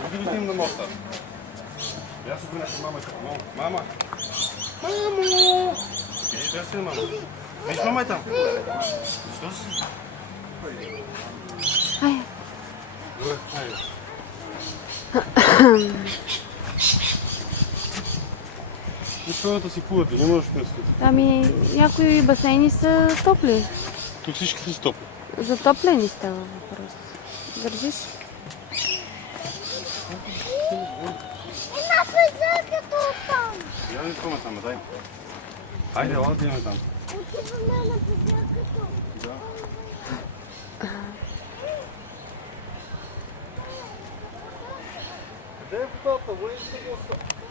Може да отидем на моста? Я се принеса мама и мама. Мама! Мамо! Дай се, мама. Виж, мама е там. Защо си? Хайде. Добре, хайде. И хората си плуват, не можеш да мислиш. Ами, някои басейни са топли. Тук всички са топли. Затоплени става въпрос. Държиш? Има призраката оттам. Я не искаме там, дай. Хайде, ела да имаме там. Отиваме на призраката. Да. Къде е водата? Войни се моста.